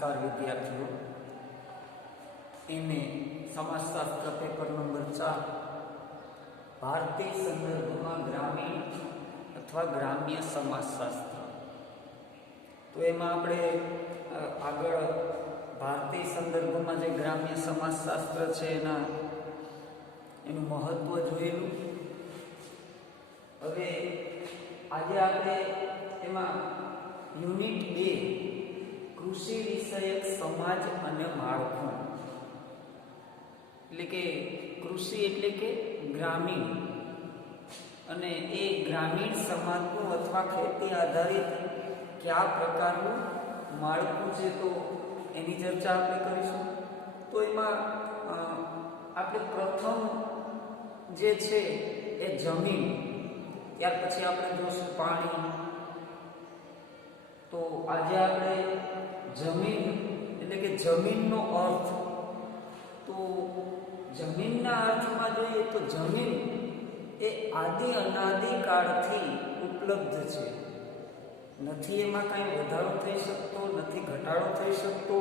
નમસ્કાર વિદ્યાર્થીઓ, એને સમાજશાસ્ત્ર પેપર નંબર 4 ભારતીય સંદર્ભમાં ગ્રામીણ અથવા ગ્રામ્ય સમાજશાસ્ત્ર. તો એમાં આપણે આગળ ભારતીય સંદર્ભમાં જે ગ્રામ્ય સમાજશાસ્ત્ર છે એનું મહત્વ જોયેલું. હવે આજે આપણે એમાં યુનિટ 2 કૃષિ વિષયક સમાજ અને માળખું, એટલે કે કૃષિ એટલે કે ગ્રામીણ, અને એ ગ્રામીણ સમાજનું અથવા ખેતી આધારિત કયા પ્રકારનું માળખું છે તો એની ચર્ચા આપણે કરીશું. તો એમાં આપણે પ્રથમ જે છે એ જમીન, ત્યાર પછી આપણે જોશું પાણી. તો આજે આપણે જમીન એટલે કે જમીનનો અર્થ, તો જમીનના અર્થમાં જોઈએ તો જમીન એ આદિ અનાદિ કાળથી ઉપલબ્ધ છે. નથી એમાં કાંઈ વધારો થઈ શકતો, નથી ઘટાડો થઈ શકતો,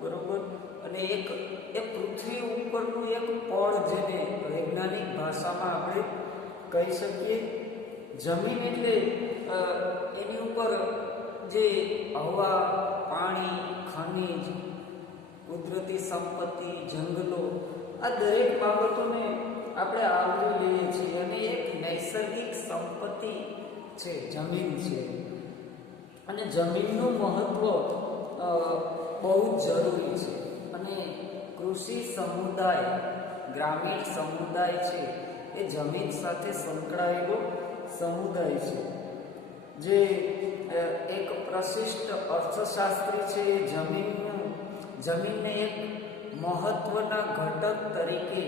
બરોબર. અને એ પૃથ્વી ઉપરનું એક પડ, જેને વૈજ્ઞાનિક ભાષામાં આપણે કહી શકીએ. જમીન એટલે એની ઉપર જે હવા, પાણી, ખનિજ, કુદરતી સંપત્તિ, જંગલો, આ દરેક બાબતોને આપણે આવરી લઈએ છીએ, અને એક નૈસર્ગિક સંપત્તિ છે જમીન છે. અને જમીનનું મહત્વ બહુ જ જરૂરી છે. અને કૃષિ સમુદાય, ગ્રામીણ સમુદાય છે એ જમીન સાથે સંકળાયેલો સમુદાય છે. જે એક પ્રશિષ્ટ અર્થશાસ્ત્રી છે, જમીનને એક મહત્વના ઘટક તરીકે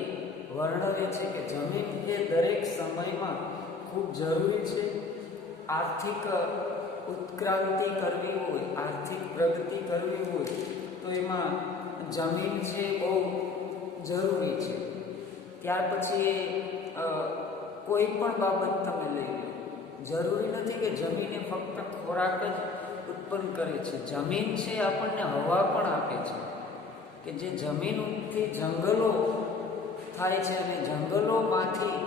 વર્ણવે છે કે જમીન એ દરેક સમયમાં ખૂબ જરૂરી છે. આર્થિક ઉત્ક્રાંતિ કરવી હોય, આર્થિક પ્રગતિ કરવી હોય તો એમાં જમીન છે બહુ જરૂરી છે. ત્યાર પછી કોઈ પણ બાબત તમે લઈ લો, જરૂરી નથી કે જમીને ફક્ત ખોરાક જ ઉત્પન્ન કરે છે. જમીન છે આપણને હવા પણ આપે છે, કે જે જમીનથી જંગલો થાય છે, અને જંગલોમાંથી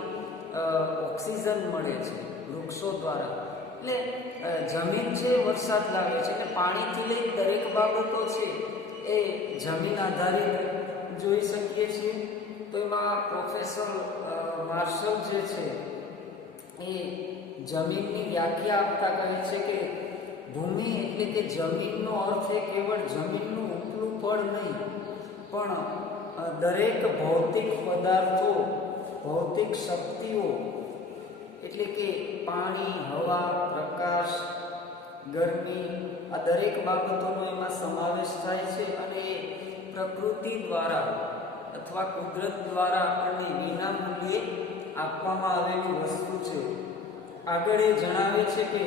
ઓક્સિજન મળે છે વૃક્ષો દ્વારા. એટલે જમીન છે વરસાદ લાવે છે, અને પાણીથી લઈ દરેક બાબતો છે એ જમીન આધારિત જોઈ શકીએ છીએ. તો એમાં પ્રોફેસર માર્શલ જે છે એ જમીનની વ્યાખ્યા આપતા કહે છે કે ભૂમિ એટલે કે જમીનનો અર્થ એ કેવળ જમીનનું ઉપલું પડ નહીં, પણ દરેક ભૌતિક પદાર્થો, ભૌતિક શક્તિઓ, એટલે કે પાણી, હવા, પ્રકાશ, ગરમી, આ દરેક બાબતોનો એમાં સમાવેશ થાય છે. અને એ પ્રકૃતિ દ્વારા અથવા કુદરત દ્વારા આપણને વિના મૂલ્યે આપવામાં આવેલી વસ્તુ છે. આગળ એ જણાવે છે કે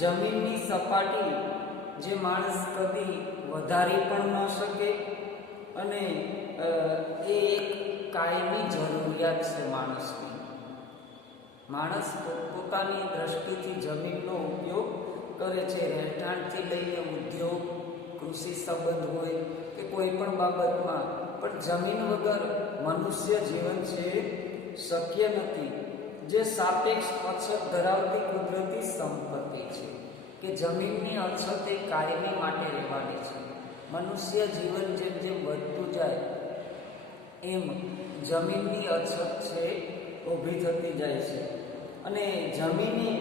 જમીનની સપાટી જે માણસ કદી વધારી પણ ન શકે, અને એ એક કાયમી જરૂરિયાત છે માણસની. માણસ પોતાની દ્રષ્ટિથી જમીનનો ઉપયોગ કરે છે, રહેઠાણથી લઈને ઉદ્યોગ, કૃષિ સંબંધ હોય કે કોઈ પણ બાબતમાં. પણ જમીન વગર મનુષ્ય જીવન છે શક્ય નથી. જે સાપેક્ષ અછત ધરાવતી કુદરતી સંપત્તિ છે, કે જમીનની અછત એ કાયમી માટે રહેવાની છે. મનુષ્ય જીવન જેમ જેમ વધતું જાય એમ જમીનની અછત છે ઊભી થતી જાય છે. અને જમીન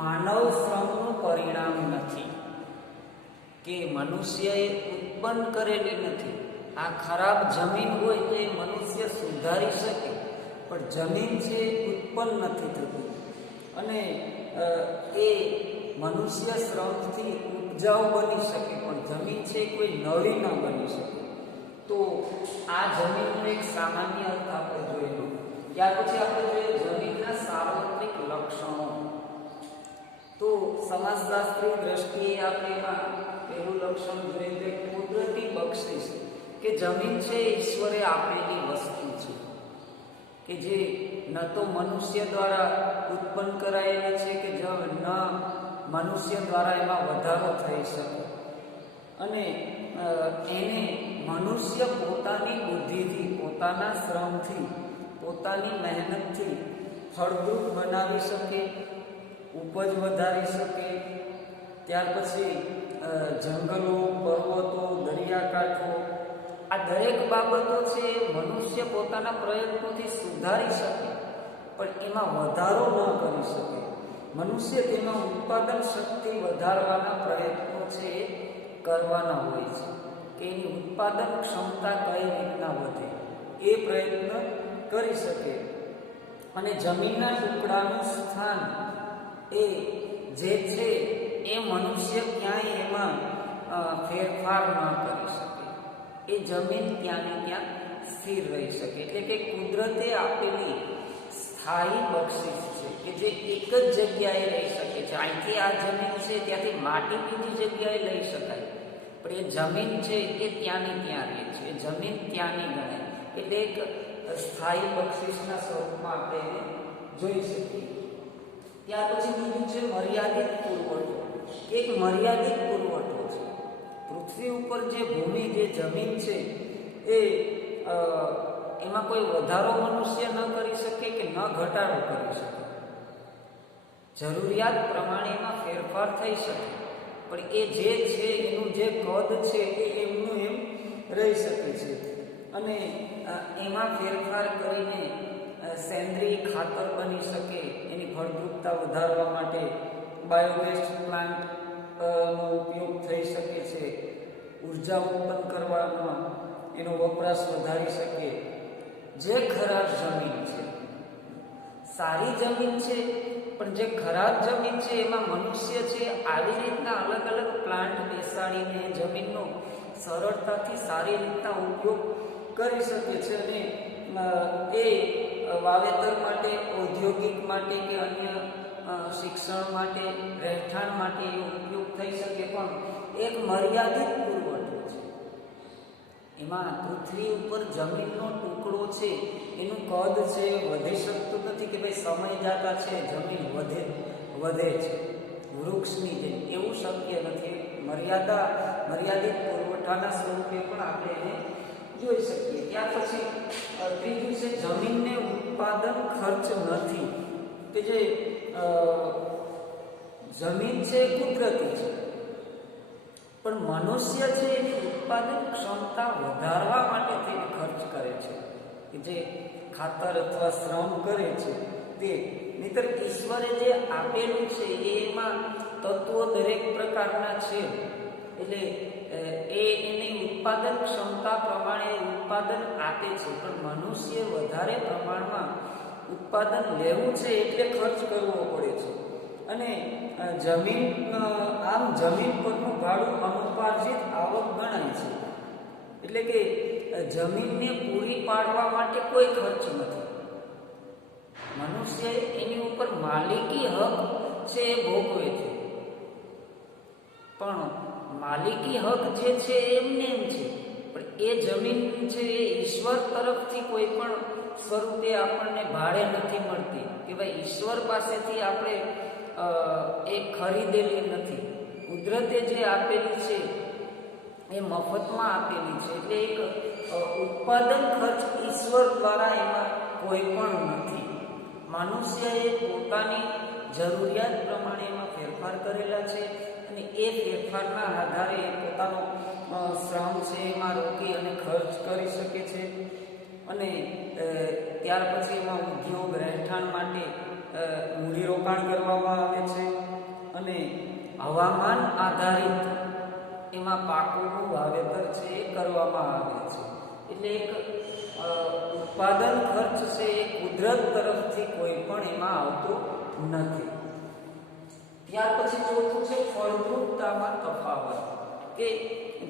માનવ શ્રમનું પરિણામ નથી, કે મનુષ્યએ ઉત્પન્ન કરેલી નથી. આ ખરાબ જમીન હોય તો એ મનુષ્ય સુધારી શકે, પણ જમીન છે ઉત્પન્ન નથી થતી, અને એ મનુષ્ય શ્રમથી ઉપજાઉ બની શકે, પણ જમીન છે કોઈ નવી ન બની શકે. તો આ જમીનનો એક સામાન્ય અર્થ આપણે જોયેલો. ત્યાર પછી આપણે જોઈએ જમીનના સાર્વત્રિક લક્ષણો. તો સમાજશાસ્ત્રી દ્રષ્ટિએ આપણે એમાં પહેલું લક્ષણ જોઈએ તો કુદરતી બક્ષિસ, કે જમીન છે ઈશ્વરે આપેલી વસ્તુ છે, કે જે ન તો મનુષ્ય દ્વારા ઉત્પન્ન કરાયેલી છે, કે ન મનુષ્ય દ્વારા એમાં વધારો થઈ શકે. અને એને મનુષ્ય પોતાની બુદ્ધિથી, પોતાના શ્રમથી, પોતાની મહેનતથી ફળદ્રુપ બનાવી શકે, ઉપજ વધારી શકે. ત્યાર પછી જંગલો, પર્વતો, દરિયાકાંઠો, આ દરેક બાબતો છે મનુષ્ય પોતાના પ્રયત્નોથી સુધારી શકે, પણ એમાં વધારો ન કરી શકે. મનુષ્ય તેમાં ઉત્પાદન શક્તિ વધારવાના પ્રયત્નો છે એ કરવાના હોય છે, કે એની ઉત્પાદન ક્ષમતા કઈ રીતના વધે એ પ્રયત્ન કરી શકે. અને જમીનના ટુકડાનું સ્થાન એ જે છે એ મનુષ્ય ક્યાંય એમાં ફેરફાર ન કરી શકે. એ જમીન ત્યાંને ત્યાં સ્થિર રહી શકે. એટલે કે કુદરતે આપેલી સ્થાયી બક્ષિસ છે કે જે એક જ જગ્યાએ રહી શકે છે. અહીંથી આ જમીન છે, ત્યાંથી માટી બીજી જગ્યાએ લઈ શકાય, પણ એ જમીન છે એ ત્યાંને ત્યાં રહે છે. એ જમીન ત્યાંની ગણાય. એટલે એક સ્થાયી બક્ષિસના સ્વરૂપમાં આપણે એને જોઈ શકીએ. ત્યાર પછી બીજું છે મર્યાદિત પુરવઠો. એક મર્યાદિત પુરવઠો છે. પૃથ્વી ઉપર જે ભૂમિ, જે જમીન છે એ એમાં કોઈ વધારો મનુષ્ય ન કરી શકે કે ન ઘટાડો કરી શકે. જરૂરિયાત પ્રમાણે એમાં ફેરફાર થઈ શકે, પણ એ જે છે એનું જે કદ છે એ એમનું એમ રહી શકે છે. અને એમાં ફેરફાર કરીને સેન્દ્રિય ખાતર બની શકે, એની ફળદ્રુપતા વધારવા માટે બાયોગેસ પ્લાન્ટ નો ઉપયોગ થઈ શકે છે. ઉર્જા ઉત્પન્ન કરવામાં એનો વપરાશ વધારી શકે. જે ખરાબ જમીન છે, સારી જમીન છે, પણ જે ખરાબ જમીન છે એમાં મનુષ્ય છે આવી રીતના અલગ અલગ પ્લાન્ટ બેસાડીને જમીનનો સરળતાથી સારી રીતના ઉપયોગ કરી શકે છે. અને એ વાવેતર માટે, ઔદ્યોગિક માટે કે અન્ય શિક્ષણ માટે, રહેઠાણ માટે એનો ઉપયોગ થઈ શકે, પણ એક મર્યાદિત પુરવઠો છે. એમાં પૃથ્વી ઉપર જમીનનો ટુકડો છે એનું કદ છે વધી શકતું નથી કે ભાઈ સમય જાતા છે જમીન વધે છે વૃક્ષની જેમ. એવું શક્ય નથી. મર્યાદિત પુરવઠાના સ્વરૂપે પણ આપણે એને જોઈ શકીએ. ત્યાર પછી ત્રીજું છે જમીનને ઉત્પાદન ખર્ચ નથી. કે જે જમીન છે કુદરતી છે, પણ મનુષ્ય છે એની ઉત્પાદન ક્ષમતા વધારવા માટે તેને ખર્ચ કરે છે, કે જે ખાતર અથવા શ્રમ કરે છે તે. નહીંતર ઈશ્વરે જે આપેલું છે એમાં તત્વો દરેક પ્રકારના છે, એટલે એની ઉત્પાદન ક્ષમતા પ્રમાણે ઉત્પાદન આપે છે. પણ મનુષ્ય વધારે પ્રમાણમાં ઉત્પાદન લેવું છે એટલે ખર્ચ કરવો પડે છે. અને જમીન પરનું ભાડું અનુપાર્જિત આવક ગણાય છે. એટલે કે જમીનને પૂરી પાડવા માટે કોઈ ખર્ચ નથી. મનુષ્ય એની ઉપર માલિકી હક છે એ ભોગવે છે, પણ માલિકી હક જે છે એમને એમ છે, પણ એ જમીન છે એ ઈશ્વર તરફથી કોઈ પણ સ્વરૂપે આપણને ભાડે નથી મળતી, કે ભાઈ ઈશ્વર પાસેથી આપણે એ ખરીદેલી નથી. કુદરતે જે આપેલી છે એ મફતમાં આપેલી છે. એટલે એક ઉત્પાદન ખર્ચ ઈશ્વર દ્વારા એમાં કોઈ પણ નથી. મનુષ્યએ પોતાની જરૂરિયાત પ્રમાણે એમાં ફેરફાર કરેલા છે, અને એ ફેરફારના આધારે પોતાનો શ્રમ છે એમાં રોકી અને ખર્ચ કરી શકે છે. અને ત્યાર પછી એમાં ઉદ્યોગ, રહેઠાણ માટે મૂડીરોકાણ કરવામાં આવે છે. અને હવામાન આધારિત એમાં પાકોનું વાવેતર છે એ કરવામાં આવે છે. એટલે એક ઉત્પાદન ખર્ચ છે એ કુદરત તરફથી કોઈ પણ એમાં આવતો નથી. ત્યાર પછી ચોથું છે ફળદ્રુપતામાં તફાવત. કે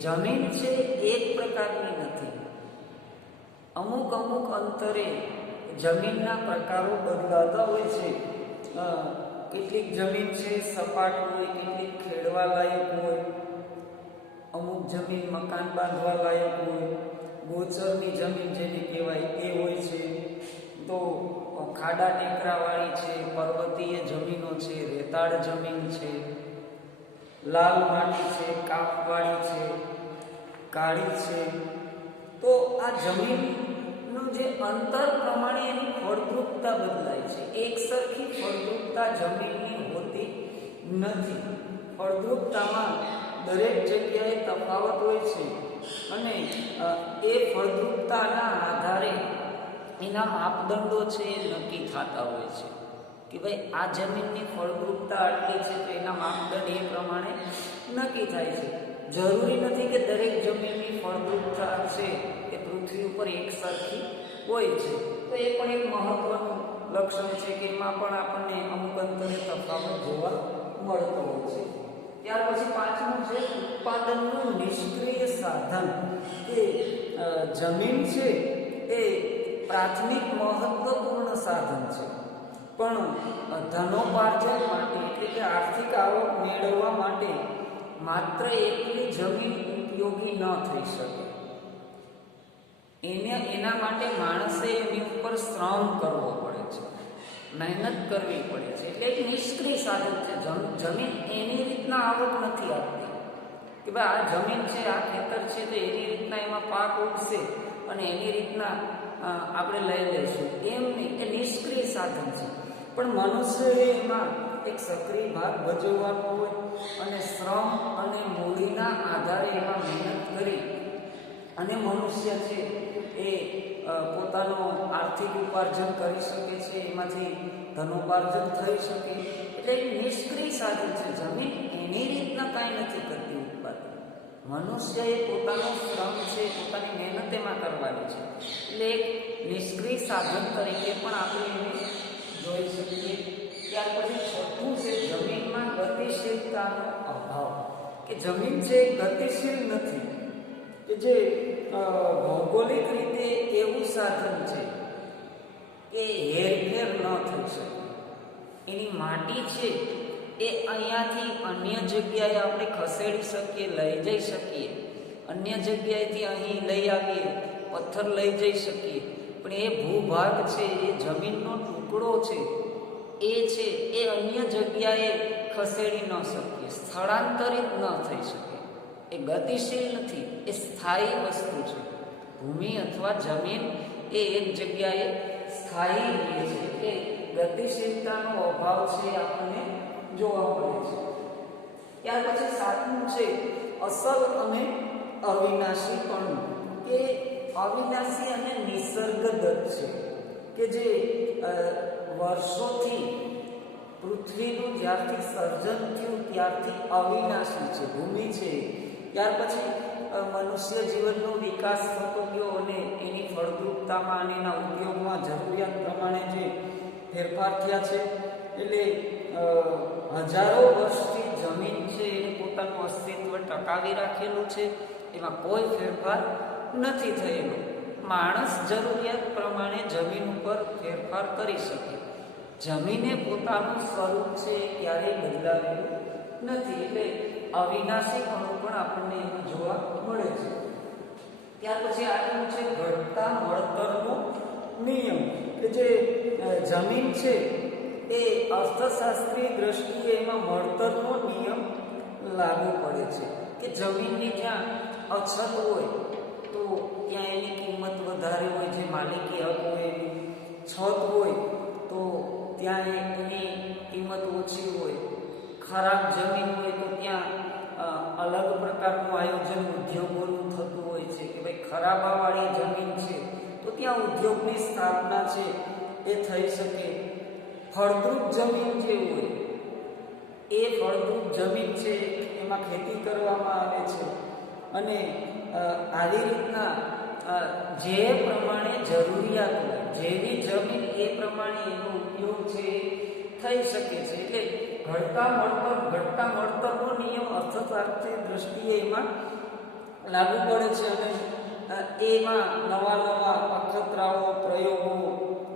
જમીન છે એક પ્રકારની નથી. અમુક અંતરે જમીનના પ્રકારો બદલાતા હોય છે. કેટલીક જમીન છે સપાટ હોય, કેટલીક ખેડવા લાયક હોય, અમુક જમીન મકાન બાંધવા લાયક હોય, ગોચરની જમીન જેને કહેવાય એ હોય છે. તો ખાડા ટેકરાવાળી છે, પર્વતીય જમીનો છે, રેતાળ જમીન છે, લાલ માટી છે, કાપવાળી છે. કાળી છે. તો આ જમીનનું જે અંતર પ્રમાણે એની ફળદ્રુપતા બદલાય છે. એક સરખી ફળદ્રુપતા જમીનની હોતી નથી. ફળદ્રુપતામાં દરેક જગ્યાએ તફાવત હોય છે અને એ ફળદ્રુપતાના આધારે એના માપદંડો છે એ નક્કી થતા હોય છે કે ભાઈ આ જમીનની ફળદ્રુપતા આટલી છે તો એના માપદંડ એ પ્રમાણે નક્કી થાય છે. જરૂરી નથી કે દરેક જમીનની ફળદ્રુપતા છે એ પૃથ્વી ઉપર એક સરખી હોય છે. તો એ પણ એક મહત્વનું લક્ષણ છે કે એમાં પણ આપણને અમુક અંતરે તફાવત જોવા મળતો હોય છે. ત્યાર પછી પાંચમું છે ઉત્પાદનનું નિષ્ક્રિય સાધન. કે જમીન છે એ પ્રાથમિક મહત્વપૂર્ણ સાધન છે, પણ ધનોપાર્જન માટે એટલે કે આર્થિક આવક મેળવવા માટે માત્ર એકલી જમીન ઉપયોગી ન થઈ શકે. એના માટે માણસે એની ઉપર શ્રમ કરવો પડે છે, મહેનત કરવી પડે છે. એટલે એક નિષ્ક્રિય સાધન છે. જમીન એની રીતના આવક નથી આપતી કે ભાઈ આ જમીન છે, આ ખેતર છે તો એની રીતના એમાં પાક ઉગશે અને એની રીતના આપણે લઈ લઈશું, એમ નહીં. એ નિષ્ક્રિય સાધન છે. પણ મનુષ્યએ એમાં એક સક્રિય ભાગ ભજવવાનો હોય અને શ્રમ અને મૂડીના આધારે એમાં મહેનત કરી અને મનુષ્ય છે એ પોતાનો આર્થિક ઉપાર્જન કરી શકે છે, એમાંથી ધનોપાર્જન થઈ શકે. એટલે એક નિષ્ક્રિય સાધન છે. જમીન એની રીતના કાંઈ નથી કરતી ઉત્પાદન. મનુષ્યએ પોતાનો શ્રમ છે, પોતાની મહેનત એમાં કરવાની છે. એટલે એક નિષ્ક્રિય સાધન તરીકે પણ આપણે એને જોઈ શકીએ. ત્યાર પછી છઠ્ઠું છે જમીનમાં ગતિશીલતાનો અભાવ. કે જમીન છે ગતિશીલ નથી, કે જે ભૌગોલિક રીતે એવું સાધન છે કે હેરફેર ન થઈ શકે. એની માટી છે એ અહીંયાથી અન્ય જગ્યાએ આપણે ખસેડી શકીએ, લઈ જઈ શકીએ. અન્ય જગ્યાએથી અહીં લઈ આવીએ, પથ્થર લઈ જઈ શકીએ, પણ એ ભૂભાગ છે, એ જમીનનો ટુકડો છે એ અન્ય જગ્યાએ ખસેડી ન શકીએ, સ્થળાંતરિત ન થઈ શકે. એ ગતિશીલ નથી, એ સ્થાયી વસ્તુ છે. ભૂમિ અથવા જમીન એ એક જગ્યાએ સ્થાયી રહે છે. એ ગતિશીલતાનો અભાવ છે આપણને જોવા મળે છે. ત્યાર પછી સાતમું છે અસલ અને અવિનાશીપણું. કે અવિનાશી અને નિસર્ગદત્ત છે, કે જે વર્ષોથી પૃથ્વીનું જ્યારથી સર્જન થયું ત્યારથી અવિનાશી છે, ભૂમિ છે. ત્યાર પછી મનુષ્ય જીવનનો વિકાસ થતો ગયો અને એની ફળદ્રુપતામાં અને એના ઉપયોગમાં જરૂરિયાત પ્રમાણે જે ફેરફાર થયા છે. એટલે હજારો વર્ષથી જમીન છે એને પોતાનું અસ્તિત્વ ટકાવી રાખેલું છે, એમાં કોઈ ફેરફાર નથી થયેલો. માણસ જરૂરિયાત પ્રમાણે જમીન ઉપર ફેરફાર કરી શકે. જમીને પોતાનું સ્વરૂપ છે ક્યારેય બદલાવેલું નથી. એટલે અવિનાશીપણું પણ આપણને એમાં જોવા મળે છે. ત્યાર પછી આટલું છે ઘટતા મળતરનો નિયમ. કે જે જમીન છે એ અર્થશાસ્ત્રીય દ્રષ્ટિએ એમાં મળતરનો નિયમ લાગુ પડે છે. કે જમીનની જ્યાં અછત હોય તો ત્યાં એની કિંમત વધારે હોય, જે માલિકી હક હોય એની. છત હોય તો ત્યાં એની કિંમત ઓછી હોય. ખરાબ જમીન હોય તો ત્યાં અલગ પ્રકારનું આયોજન ઉદ્યોગોનું થતું હોય છે કે ભાઈ ખરાબાવાળી જમીન છે તો ત્યાં ઉદ્યોગની સ્થાપના છે એ થઈ શકે. ફળદ્રુપ જમીન જે હોય એ ફળદ્રુપ જમીન છે એમાં ખેતી કરવામાં આવે છે અને આવી રીતના જે પ્રમાણે જરૂરિયાત હોય, જેવી જમીન એ પ્રમાણે એનો ઉપયોગ છે થઈ શકે છે. એટલે ઘટતા મળતરનો નિયમ અર્થશાસ્ત્રીય દ્રષ્ટિએ એમાં લાગુ પડે છે અને એમાં નવા અખતરાઓ, પ્રયોગો,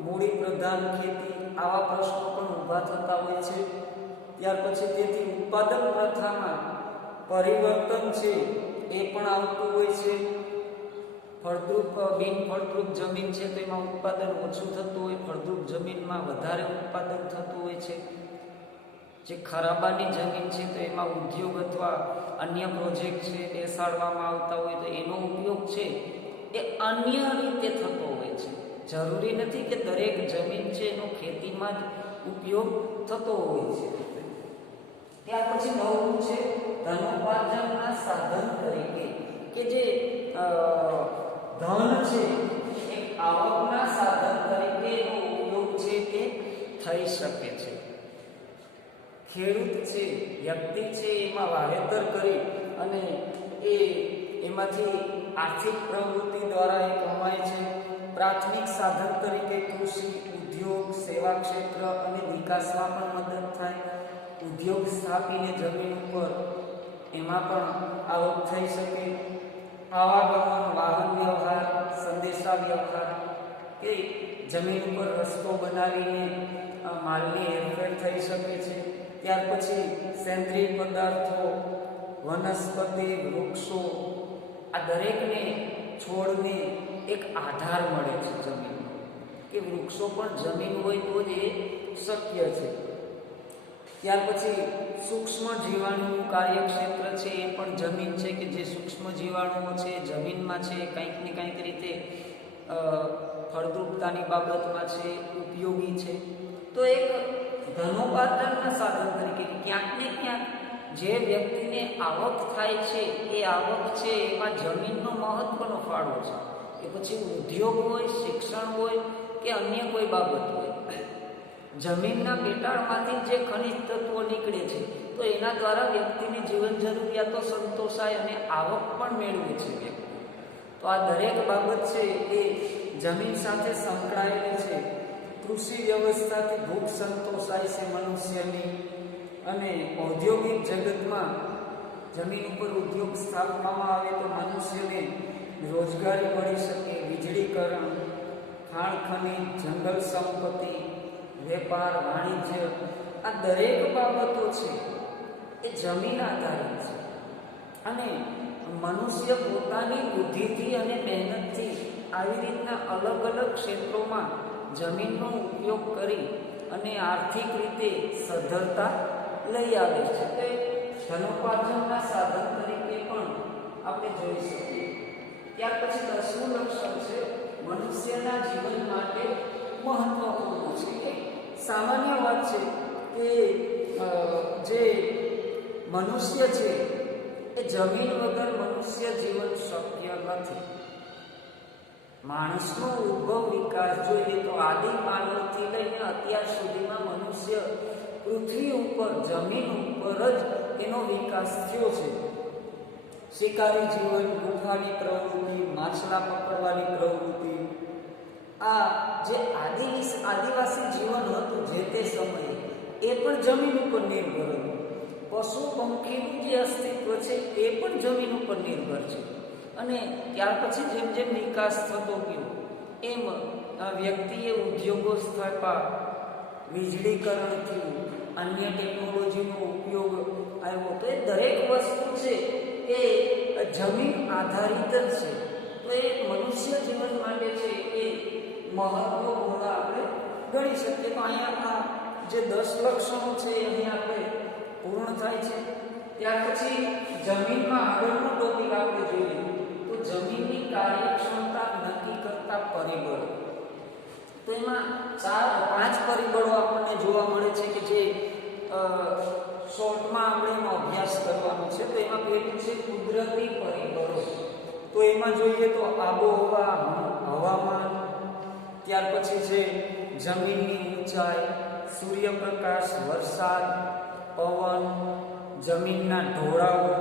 મૂડી પ્રધાન ખેતી આવા પ્રશ્નો પણ ઊભા થતા હોય છે. ત્યાર પછી તેથી ઉત્પાદન પ્રથામાં પરિવર્તન છે એ પણ આવતું હોય છે. બિનફળદ્રુપ જમીન છે તો એમાં ઉત્પાદન ઓછું થતું હોય, ફળદ્રુપ જમીનમાં વધારે ઉત્પાદન થતું હોય છે. જે ખરાબાની જમીન છે તો એમાં ઉદ્યોગ અથવા અન્ય પ્રોજેક્ટ છે બેસાડવામાં આવતા હોય તો એનો ઉપયોગ છે એ અન્ય રીતે થતો હોય છે. જરૂરી નથી કે દરેક જમીન છે એનો ખેતીમાં જ ઉપયોગ થતો હોય છે. ત્યાર પછી 9 છે ધનોપાર્જનના સાધન તરીકે, કે જે ધન છે એક આવકના સાધન તરીકે એનો ઉપયોગ છે તે થઈ શકે છે. ખેડૂત છે, વ્યક્તિ છે, એમાં વાવેતર કરી અને એમાંથી આર્થિક પ્રવૃત્તિ દ્વારા એ કમાય છે. પ્રાથમિક સાધન તરીકે કૃષિ, ઉદ્યોગ, સેવા ક્ષેત્ર અને વિકાસમાં પણ મદદ થાય. ઉદ્યોગ સ્થાપીને જમીન ઉપર એમાં પણ આવક થઈ શકે. આવાગમન, વાહન વ્યવહાર, સંદેશા વ્યવહાર, કે જમીન ઉપર રસ્તો બનાવીને માલની હેરફેર થઈ શકે છે. ત્યાર પછી સેન્દ્રિય પદાર્થો, વનસ્પતિ, વૃક્ષો, આ દરેકને છોડને એક આધાર મળે છે જમીનનો, કે વૃક્ષો પણ જમીન હોય તો જ એ શક્ય છે. ત્યાર પછી સૂક્ષ્મ જીવાણુનું કાર્યક્ષેત્ર છે એ પણ જમીન છે, કે જે સૂક્ષ્મ જીવાણુઓ છે જમીનમાં છે કંઈક ને કંઈક રીતે ફળદ્રુપતાની બાબતમાં છે ઉપયોગી છે. તો એક ધનોપાર્જનના સાધન તરીકે ક્યાંક ને ક્યાંક જે વ્યક્તિને આવક થાય છે એ આવક છે એમાં જમીનનો મહત્વનો ફાળો છે. કે પછી ઉદ્યોગ હોય, શિક્ષણ હોય કે અન્ય કોઈ બાબત હોય, જમીનના પેટાળમાંથી જે ખનિજ તત્વો નીકળે છે તો એના દ્વારા વ્યક્તિની જીવન જરૂરિયાતો સંતોષાય અને આવક પણ મેળવે છે વ્યક્તિ. તો આ દરેક બાબત છે એ જમીન સાથે સંકળાયેલી છે. કૃષિ વ્યવસ્થાથી ભૂખ સંતોષાય છે મનુષ્યની, અને ઔદ્યોગિક જગતમાં જમીન ઉપર ઉદ્યોગ સ્થાપવામાં આવે તો મનુષ્યને રોજગારી મળી શકે. વીજળીકરણ, ખાણ ખનીજ, જંગલ સંપત્તિ, વેપાર, વાણિજ્ય, આ દરેક બાબતો છે એ જમીન આધારિત છે. અને મનુષ્ય પોતાની બુદ્ધિથી અને મહેનતથી આવી રીતના અલગ અલગ ક્ષેત્રોમાં જમીનનો ઉપયોગ કરી અને આર્થિક રીતે સદ્ધરતા લઈ આવે છે. તે ધનોપાર્જનના સાધન તરીકે પણ આપણે જોઈ શકીએ. ત્યાર પછી 10મું લક્ષણ છે મનુષ્યના જીવન માટે મહત્વપૂર્ણ છે. કે સામાન્ય વાત છે કે જે મનુષ્ય છે એ જમીન વગર મનુષ્ય જીવન શક્ય નથી. માણસનો ઉદ્ભવ વિકાસ જોઈએ તો આદિ માનવથી લઈને અત્યાર સુધીમાં મનુષ્ય પૃથ્વી ઉપર જમીન ઉપર જ એનો વિકાસ થયો છે. શિકારી જીવન, ગુફાની પ્રવૃત્તિ, માછલા પકડવાની પ્રવૃત્તિ, આ જે આદિવાસી જીવન હતું જે તે સમયે એ પણ જમીન ઉપર નિર્ભર હતું. પશુ પંખીનું જે અસ્તિત્વ છે એ પણ જમીન ઉપર નિર્ભર છે. અને ત્યાર પછી જેમ જેમ વિકાસ થતો ગયો એમ વ્યક્તિએ ઉદ્યોગો સ્થાપ્યા, વીજળીકરણ થયું, અન્ય ટેકનોલોજીનો ઉપયોગ આવ્યો. તો એ દરેક વસ્તુ છે એ જમીન આધારિત જ છે. તો એ મનુષ્ય જીવન માટે છે એ મહત્વપૂર્ણ આપણે ગણી શકીએ. તો અહીંયા આ જે 10 લક્ષણો છે એ અહીં આપણે પૂર્ણ થાય છે. ત્યાર પછી જમીનમાં આગળનો ટોપિક આપણે જોઈએ તો જમીનની કાર્યક્ષમતા નક્કી કરતા પરિબળો. તો એમાં 5 પરિબળો આપણને જોવા મળે છે કે જે શોર્ટમાં આપણે એનો અભ્યાસ કરવાનો છે. તો એમાં પહેલું છે કુદરતી પરિબળો. તો એમાં જોઈએ તો આબોહવા, હવામાન, ત્યાર પછી છે જમીનની ઊંચાઈ, સૂર્યપ્રકાશ, વરસાદ, પવન, જમીનના ઢોળાવો,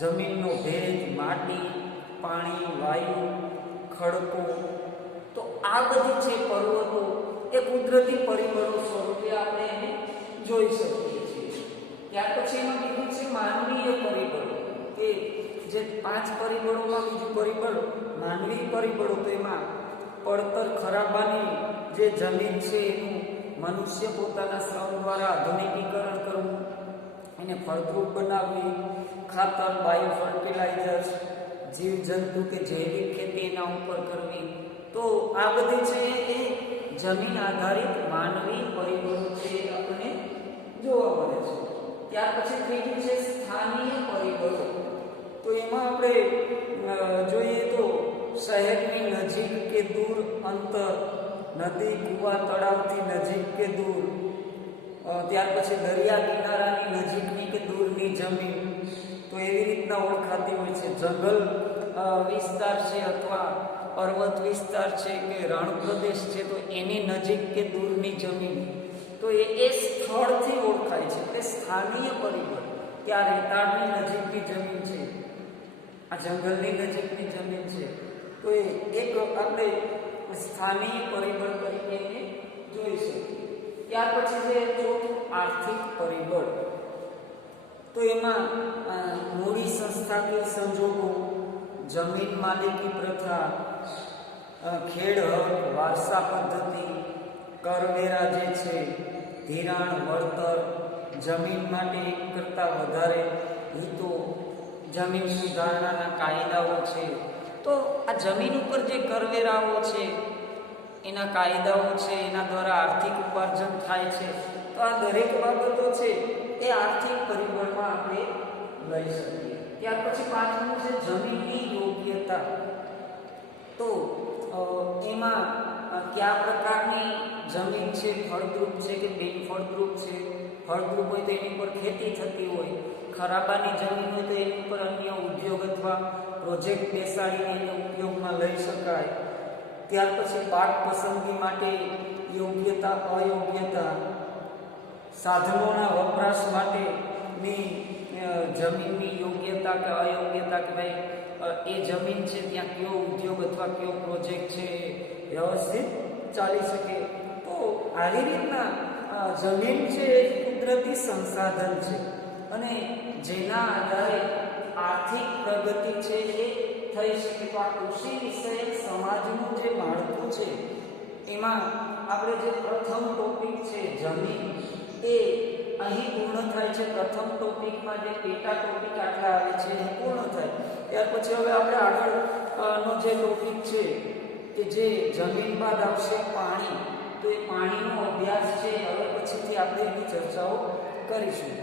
જમીનનો ભેજ, માટી, પાણી, વાયુ, ખડકો. તો આ બધી છે પર્વતો એ કુદરતી પરિબળો સ્વરૂપે આપણે એને જોઈ શકીએ છીએ. ત્યાર પછી એમાં કીધું છે માનવીય પરિબળો, કે જે 5 પરિબળોમાં બીજું પરિબળ માનવીય પરિબળો. તો એમાં પડતર ખરાબાની જે જમીન છે એનું મનુષ્ય પોતાના શ્રમ દ્વારા આધુનિકીકરણ કરવું, એને ફળદ્રુપ બનાવવી, ખાતર, બાયો ફર્ટિલાઇઝર્સ, જીવજંતુ કે જૈવિક ખેતી એના ઉપર કરવી. તો આ બધી છે એ જમીન આધારિત માનવી પરિબળો છે આપણે જોવા અંતર, નદી, કુવા, તળાવથી નજીક કે દૂર, ત્યાર પછી દરિયા કિનારાની નજીકની કે દૂરની જમીન, તો એવી રીતના ઓળખાતી હોય છે. જંગલ વિસ્તાર છે અથવા પર્વત વિસ્તાર છે કે રણ પ્રદેશ છે, તો એની નજીક કે દૂરની જમીન, તો એ સ્થળથી ઓળખાય છે. એટલે સ્થાનીય પરિબળ, કે આ રેતાળની નજીકની જમીન છે, આ જંગલની નજીકની જમીન છે, તો એ એક આપણે સ્થાનીય પરિબળ તરીકે એને જોઈ શકીએ. ત્યાર પછી છે ચોથું આર્થિક પરિબળ. તો એમાં મૂડી સંસ્થાકીય સંજોગો, જમીન માલિકી પ્રથા, ખેડ હક, વારસા પદ્ધતિ, કરવેરા જે છે, ધિરાણ, વળતર, જમીન માટે એક કરતાં વધારે હિતો, જમીન સુધારણાના કાયદાઓ છે. તો આ જમીન ઉપર જે કરવેરાઓ છે, એના કાયદાઓ છે, એના દ્વારા આર્થિક ઉપાર્જન થાય છે. તો આ દરેક બાબતો છે એ આર્થિક પરિબળમાં આપણે લઈ શકીએ. ત્યાર પછી પાંચમું છે જમીનની યોગ્યતા. તો એમાં કયા પ્રકારની જમીન છે, ફળદ્રુપ છે કે બિનફળદ્રુપ છે. ફળદ્રુપ હોય તો એની ઉપર ખેતી થતી હોય, ખરાબાની જમીન હોય તો એની ઉપર અન્ય ઉદ્યોગ અથવા પ્રોજેક્ટ બેસાડીને એને ઉપયોગમાં લઈ શકાય. ત્યાર પછી પાક પસંદગી માટે યોગ્યતા, અયોગ્યતા, સાધનોના વપરાશ માટેની જમીનની યોગ્યતા કે અયોગ્યતા, કે ભાઈ એ જમીન છે ત્યાં કયો ઉદ્યોગ અથવા કયો પ્રોજેક્ટ છે વ્યવસ્થિત ચાલી શકે. તો આવી રીતના જમીન છે એ કુદરતી સંસાધન છે અને જેના આધારે આર્થિક પ્રગતિ છે એ થઈ શકે. તો આ કૃષિ વિષયક સમાજનું જે માળખું છે એમાં આપણે જે પ્રથમ ટોપિક છે જમીન, એ અહીં પૂર્ણ થાય છે. પ્રથમ ટોપિકમાં જે પેટા ટોપિક આટલા આવે છે એ પૂર્ણ થાય. ત્યાર પછી હવે આપણે આગળનો જે ટોપિક છે કે જે જમીન બાદ આવશે પાણી. તો એ પાણીનો અભ્યાસ છે હવે પછીથી આપણે એની ચર્ચાઓ કરીશું.